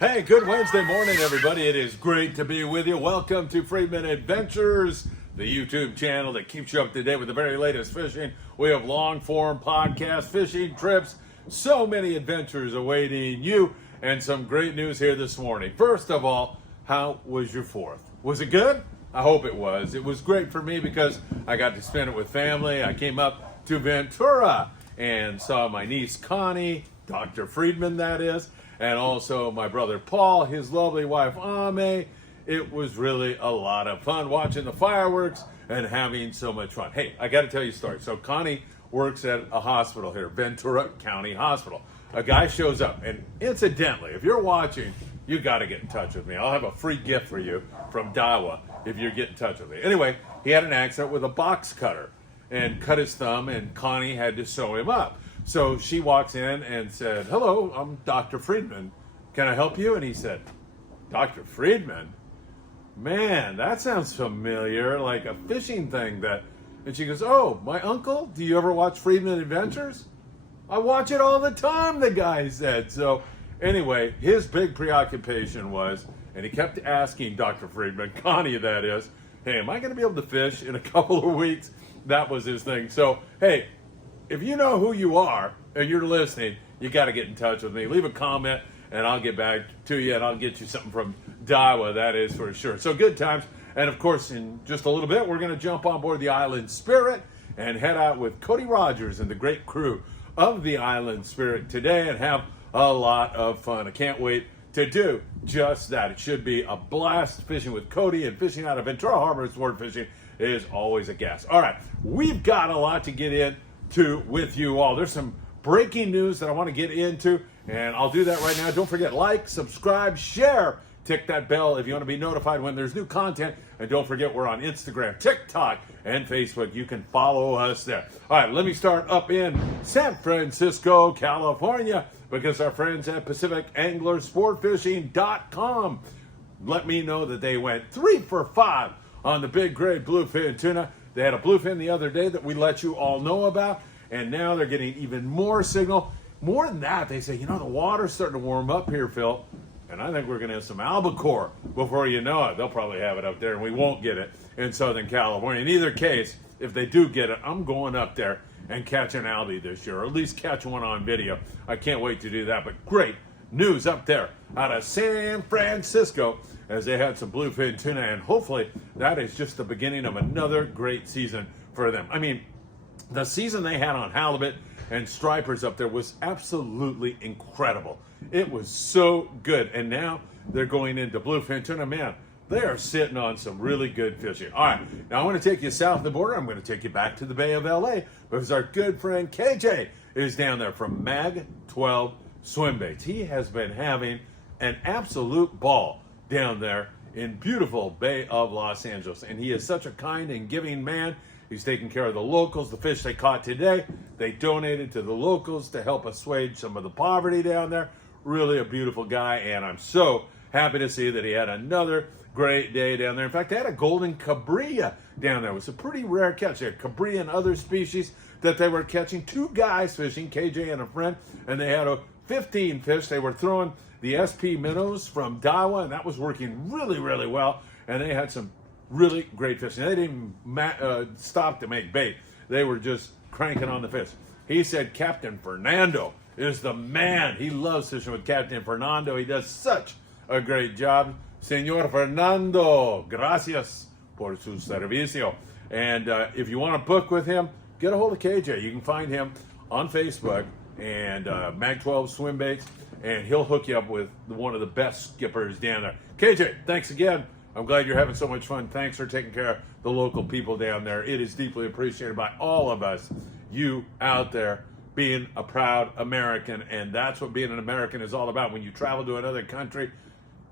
Hey, good Wednesday morning, everybody. It is great to be with you. Welcome to Friedman Adventures, the YouTube channel that keeps you up to date with the very latest fishing. We have long-form podcasts, fishing trips, so many adventures awaiting you, and some great news here this morning. First of all, how was your 4th? Was it good? I hope it was. It was great for me because I got to spend it with family. I came up to Ventura and saw my niece Connie, Dr. Friedman that is, and also my brother Paul, his lovely wife Ame. It was really a lot of fun watching the fireworks and having so much fun. Hey, I got to tell you a story. So Connie works at a hospital here, Ventura County Hospital. A guy shows up, and incidentally, if you're watching, you got to get in touch with me. I'll have a free gift for you from Dawa if you get in touch with me. Anyway, he had an accident with a box cutter and cut his thumb, and Connie had to sew him up. So she walks in and said, "Hello, I'm Dr. Friedman. Can I help you?" And he said, "Dr. Friedman? Man, that sounds familiar, like a fishing thing that..." And she goes, "Oh, my uncle? Do you ever watch Friedman Adventures?" "I watch it all the time," the guy said. So anyway, his big preoccupation was, and he kept asking Dr. Friedman, Connie that is, "Hey, am I going to be able to fish in a couple of weeks?" That was his thing. So, hey, if you know who you are and you're listening, you got to get in touch with me. Leave a comment and I'll get back to you and I'll get you something from Dawa, that is for sure. So good times. And of course, in just a little bit, we're going to jump on board the Island Spirit and head out with Cody Rogers and the great crew of the Island Spirit today and have a lot of fun. I can't wait to do just that. It should be a blast fishing with Cody, and fishing out of Ventura Harbor sport fishing is always a gas. All right, we've got a lot to get into with you all. There's some breaking news that I want to get into, and I'll do that right now. Don't forget, like, subscribe, share, tick that bell if you want to be notified when there's new content, and don't forget we're on Instagram, TikTok, and Facebook. You can follow us there. All right, let me start up in San Francisco, California, because our friends at PacificAnglerSportFishing.com let me know that they went 3 for 5 on the big grade bluefin tuna. They had a bluefin the other day that we let you all know about, and now they're getting even more signal. More than that, they say, the water's starting to warm up here, Phil, and I think we're going to have some albacore before you know it. They'll probably have it up there, and we won't get it in Southern California. In either case, if they do get it, I'm going up there and catch an albie this year, or at least catch one on video. I can't wait to do that. But great news up there out of San Francisco as they had some bluefin tuna, and hopefully that is just the beginning of another great season for them. I mean, the season they had on halibut and stripers up there was absolutely incredible. It was so good, and now they're going into bluefin tuna. Man, they are sitting on some really good fishing. All right, now I want to take you south of the border. I'm going to take you back to the Bay of LA because our good friend KJ is down there from Mag 12 Swim Baits. He has been having an absolute ball down there in beautiful Bay of Los Angeles, and he is such a kind and giving man. He's taking care of the locals. The fish they caught today, they donated to the locals to help assuage some of the poverty down there. Really a beautiful guy, and I'm so happy to see that he had another great day down there. In fact, they had a golden cabrilla down there. It was a pretty rare catch. They had cabrilla and other species that they were catching. 2 guys fishing, KJ and a friend, and they had 15 fish. They were throwing the SP minnows from Dawa, and that was working really, really well. And they had some really great fish. And they didn't even stop to make bait. They were just cranking on the fish. He said Captain Fernando is the man. He loves fishing with Captain Fernando. He does such a great job. Senor Fernando, gracias por su servicio. And if you want to book with him, get a hold of KJ. You can find him on Facebook and Mag 12 Swim Baits, and he'll hook you up with one of the best skippers down there. KJ, thanks again. I'm glad you're having so much fun. Thanks for taking care of the local people down there. It is deeply appreciated by all of us. You out there being a proud American, and that's what being an American is all about. When you travel to another country,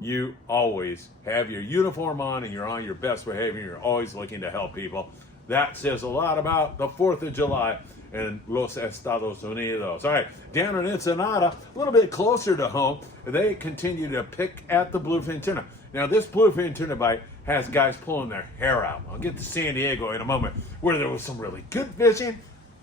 you always have your uniform on and you're on your best behavior. You're always looking to help people. That says a lot about the 4th of July in Los Estados Unidos. All right, down in Ensenada, a little bit closer to home, they continue to pick at the bluefin tuna. Now, this bluefin tuna bite has guys pulling their hair out. I'll get to San Diego in a moment, where there was some really good fishing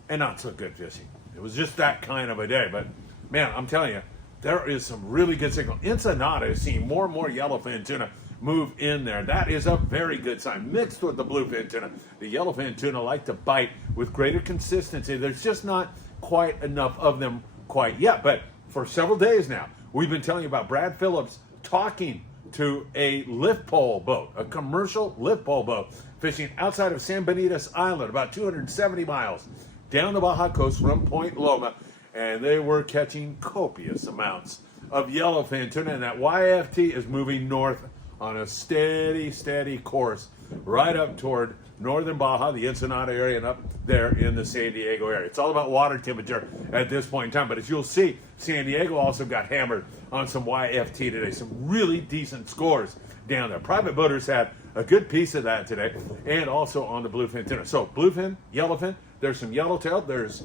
and not so good fishing. It was just that kind of a day. But, man, I'm telling you, there is some really good signal. Ensenada is seeing more and more yellowfin tuna move in there. That is a very good sign, mixed with the bluefin tuna. The yellowfin tuna like to bite with greater consistency. There's just not quite enough of them quite yet, but for several days now, we've been telling you about Brad Phillips talking to a lift pole boat, a commercial lift pole boat, fishing outside of San Benito Island, about 270 miles down the Baja coast from Point Loma, and they were catching copious amounts of yellowfin tuna, and that YFT is moving north on a steady course right up toward northern Baja, the Ensenada area, and up there in the San Diego area. It's all about water temperature at this point in time, but as you'll see, San Diego also got hammered on some YFT today, some really decent scores down there. Private boaters had a good piece of that today, and also on the bluefin tuna. So bluefin, yellowfin, there's some yellowtail, there's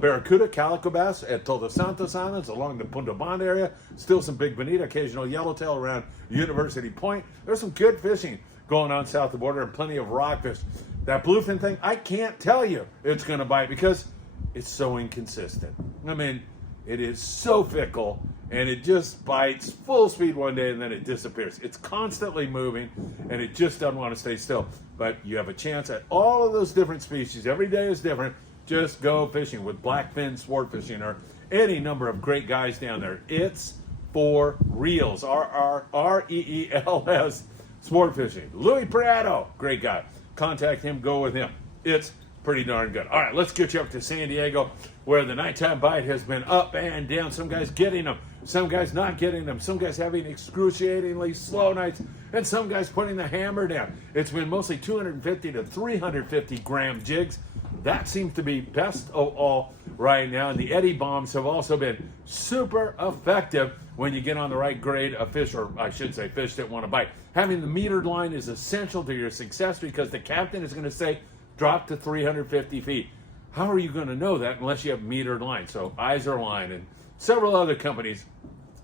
barracuda, calico bass at Todos Santos Islands along the Punta Banda area, still some big bonita, occasional yellowtail around University Point. There's some good fishing going on south of the border and plenty of rockfish. That bluefin thing, I can't tell you it's going to bite because it's so inconsistent. I mean, it is so fickle, and it just bites full speed one day and then it disappears. It's constantly moving, and it just doesn't want to stay still. But you have a chance at all of those different species. Every day is different. Just go fishing with Blackfin Sport Fishing or any number of great guys down there. It's for reals. RRREELS Sport Fishing. Louis Prado, great guy. Contact him, go with him. It's pretty darn good. All right, let's get you up to San Diego, where the nighttime bite has been up and down. Some guys getting them, some guys not getting them, some guys having excruciatingly slow nights, and some guys putting the hammer down. It's been mostly 250 to 350 gram jigs. That seems to be best of all right now, and the eddy bombs have also been super effective when you get on the right grade of fish, or I should say fish that want to bite. Having the metered line is essential to your success because the captain is going to say, drop to 350 feet. How are you going to know that unless you have metered line? So Iser Line and several other companies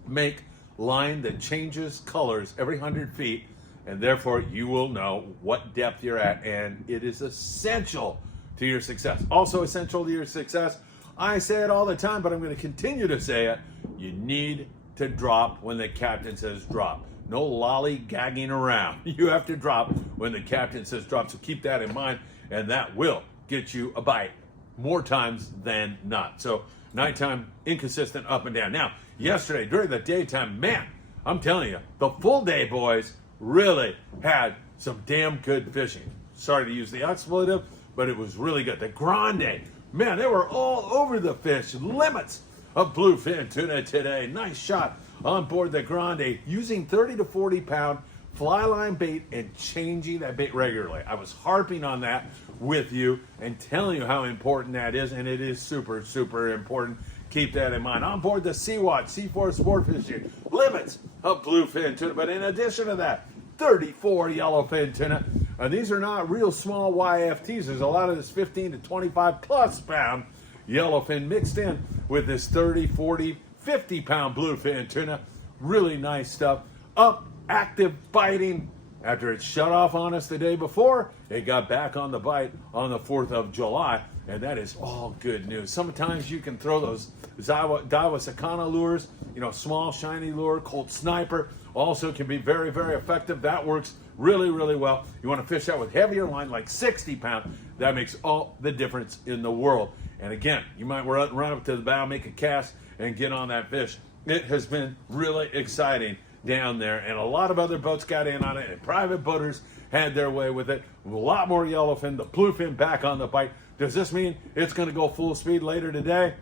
make line that changes colors every 100 feet, and therefore you will know what depth you're at, and it is essential to your success. Also essential to your success, I say it all the time, but I'm going to continue to say it, you need to drop when the captain says drop. No lollygagging around. You have to drop when the captain says drop, so keep that in mind, and that will get you a bite more times than not. So nighttime, inconsistent, up and down. Now, yesterday, during the daytime, man, I'm telling you, the full day boys really had some damn good fishing. Sorry to use the expletive, but it was really good. The grande, man, they were all over the fish. Limits of bluefin tuna today. Nice shot on board the grande, using 30 to 40 pound fly line bait and changing that bait regularly. I was harping on that with you and telling you how important that is, and it is super, super important. Keep that in mind. On board the Sea-Watch C4 Sport Fishing, limits of bluefin tuna, but in addition to that, 34 yellowfin tuna. And these are not real small YFTs. There's a lot of this 15 to 25 plus pound yellowfin mixed in with this 30, 40, 50 pound bluefin tuna. Really nice stuff. Up, active, biting. After it shut off on us the day before, it got back on the bite on the 4th of July, and that is all good news. Sometimes you can throw those Daiwa Sakana lures, small, shiny lure, Colt Sniper, also can be very, very effective. That works really, really well. You want to fish out with heavier line, like 60 pound. That makes all the difference in the world. And again, you might run up to the bow, make a cast, and get on that fish. It has been really exciting down there, and a lot of other boats got in on it, and private boaters had their way with it. A lot more yellowfin, the bluefin back on the bite. Does this mean it's going to go full speed later today?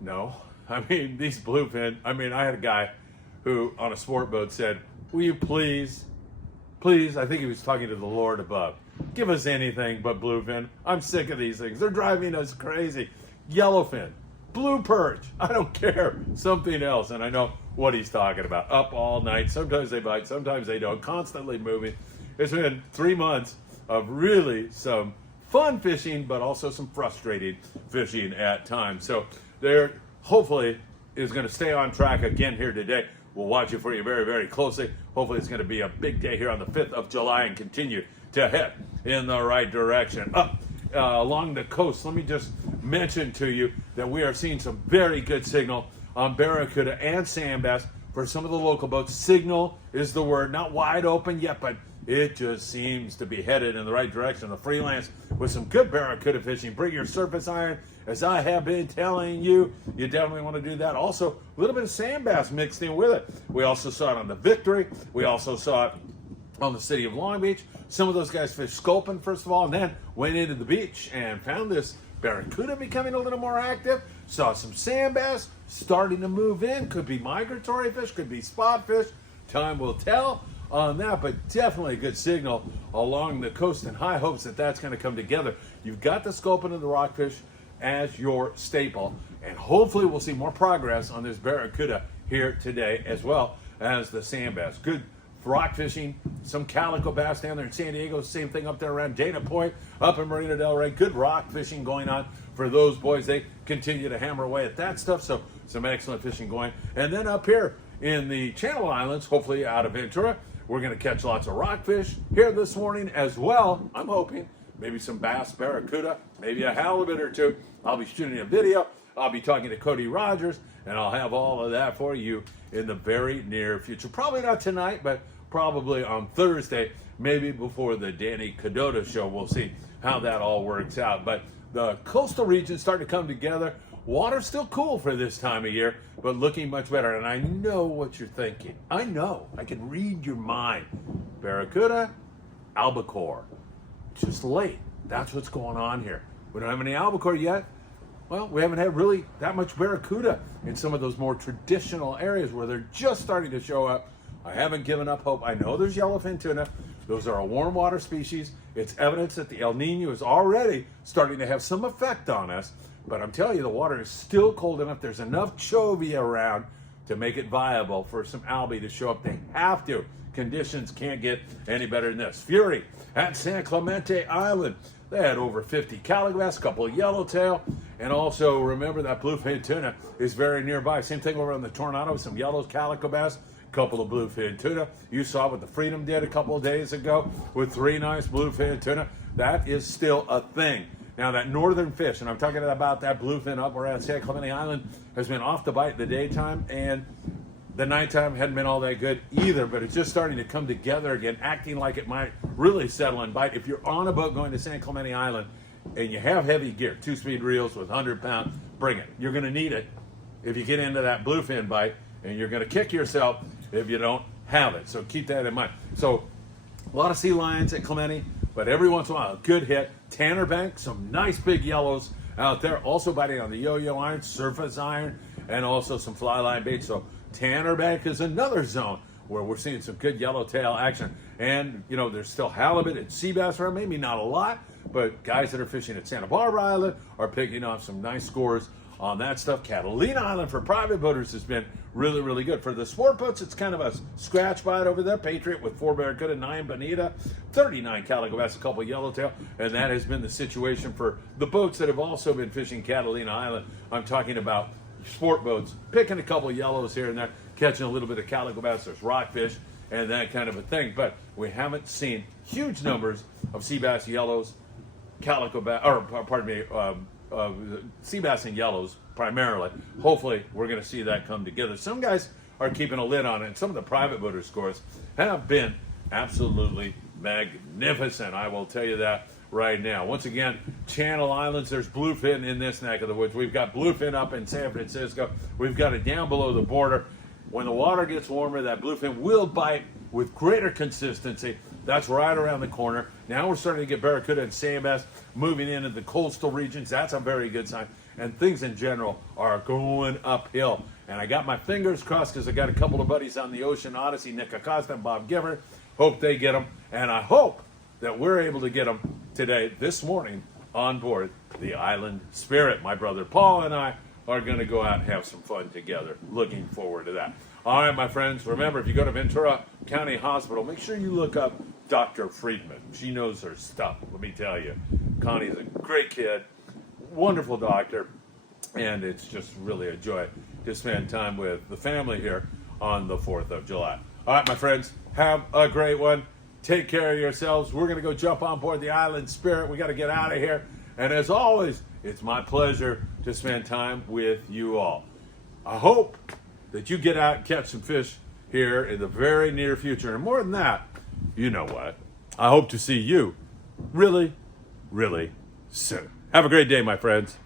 No. I mean, these bluefin, I had a guy who on a sport boat said, will you please, I think he was talking to the Lord above, give us anything but bluefin. I'm sick of these things. They're driving us crazy. Yellowfin, blue perch, I don't care, something else. And I know what he's talking about. Up all night. Sometimes they bite, sometimes they don't. Constantly moving. It's been 3 months of really some fun fishing, but also some frustrating fishing at times. So there, hopefully, is going to stay on track again here today. We'll watch it for you very, very closely. Hopefully, it's going to be a big day here on the 5th of July and continue to head in the right direction. Up along the coast, let me just mention to you that we are seeing some very good signal on barracuda and sand bass for some of the local boats. Signal is the word, not wide open yet, but it just seems to be headed in the right direction. The freelance with some good barracuda fishing. Bring your surface iron, as I have been telling you. You definitely want to do that. Also, a little bit of sand bass mixed in with it. We also saw it on the Victory. We also saw it on the City of Long Beach. Some of those guys fished sculpin first of all, and then went into the beach and found this barracuda becoming a little more active. Saw some sand bass starting to move in. Could be migratory fish, could be spot fish. Time will tell on that, but definitely a good signal along the coast, and high hopes that that's going to come together. You've got the sculpin and the rockfish as your staple, and hopefully we'll see more progress on this barracuda here today, as well as the sand bass. Good rock fishing, some calico bass down there in San Diego, same thing up there around Dana Point, up in Marina del Rey. Good rock fishing going on for those boys. They continue to hammer away at that stuff, so some excellent fishing going. And then up here in the Channel Islands, hopefully out of Ventura, we're going to catch lots of rockfish here this morning as well. I'm hoping maybe some bass, barracuda, maybe a halibut or two. I'll be shooting a video. I'll be talking to Cody Rogers, and I'll have all of that for you in the very near future. Probably not tonight, but probably on Thursday, maybe before the Danny Cadota show. We'll see how that all works out. But the coastal regions starting to come together. Water's still cool for this time of year, but looking much better. And I know what you're thinking. I know. I can read your mind. Barracuda, albacore. Just late. That's what's going on here. We don't have any albacore yet. Well, we haven't had really that much barracuda in some of those more traditional areas where they're just starting to show up. I haven't given up hope. I know there's yellowfin tuna. Those are a warm water species. It's evidence that the El Nino is already starting to have some effect on us. But I'm telling you, the water is still cold enough. There's enough chovy around to make it viable for some algae to show up. They have to. Conditions can't get any better than this. Fury at San Clemente Island. They had over 50 calibass, a couple of yellowtail, and also remember that bluefin tuna is very nearby. Same thing over on the Tornado, some yellow calico bass, a couple of bluefin tuna. You saw what the Freedom did a couple of days ago with 3 nice bluefin tuna. That is still a thing. Now that northern fish, and I'm talking about that bluefin up around San Clemente Island, has been off the bite in the daytime, and the nighttime hadn't been all that good either, but it's just starting to come together again, acting like it might really settle and bite. If you're on a boat going to San Clemente Island and you have heavy gear, 2-speed reels with 100-pound, bring it. You're going to need it if you get into that bluefin bite, and you're going to kick yourself if you don't have it. So keep that in mind. So a lot of sea lions at Clemente, but every once in a while, a good hit. Tanner Bank, some nice big yellows out there. Also biting on the yo-yo iron, surface iron, and also some fly line bait. So Tanner Bank is another zone where we're seeing some good yellowtail action. And, you know, there's still halibut and sea bass around, maybe not a lot, but guys that are fishing at Santa Barbara Island are picking off some nice scores on that stuff. Catalina Island for private boaters has been really, really good. For the sport boats, it's kind of a scratch bite over there. Patriot with 4 barracuda, 9 bonita, 39 calico bass, a couple yellowtail, and that has been the situation for the boats that have also been fishing Catalina Island. I'm talking about sport boats, picking a couple yellows here and there, catching a little bit of calico bass, there's rockfish, and that kind of a thing. But we haven't seen huge numbers of sea bass yellows, calico bass, or pardon me, sea bass and yellows primarily. Hopefully, we're going to see that come together. Some guys are keeping a lid on it, and some of the private boater scores have been absolutely magnificent. I will tell you that right now. Once again, Channel Islands, there's bluefin in this neck of the woods. We've got bluefin up in San Francisco. We've got it down below the border. When the water gets warmer, that bluefin will bite with greater consistency. That's right around the corner. Now we're starting to get barracuda and sand bass moving into the coastal regions. That's a very good sign. And things in general are going uphill. And I got my fingers crossed because I got a couple of buddies on the Ocean Odyssey, Nick Acosta and Bob Gifford. Hope they get them. And I hope that we're able to get them today, this morning, on board the Island Spirit. My brother Paul and I are going to go out and have some fun together. Looking forward to that. All right, my friends, remember, if you go to Ventura County Hospital, make sure you look up Dr. Friedman. She knows her stuff, let me tell you. Connie's a great kid, wonderful doctor, and it's just really a joy to spend time with the family here on the 4th of July. All right, my friends, have a great one. Take care of yourselves. We're going to go jump on board the Island Spirit. We got to get out of here. And as always, it's my pleasure to spend time with you all. I hope that you get out and catch some fish here in the very near future. And more than that, you know what? I hope to see you really, really soon. Have a great day, my friends.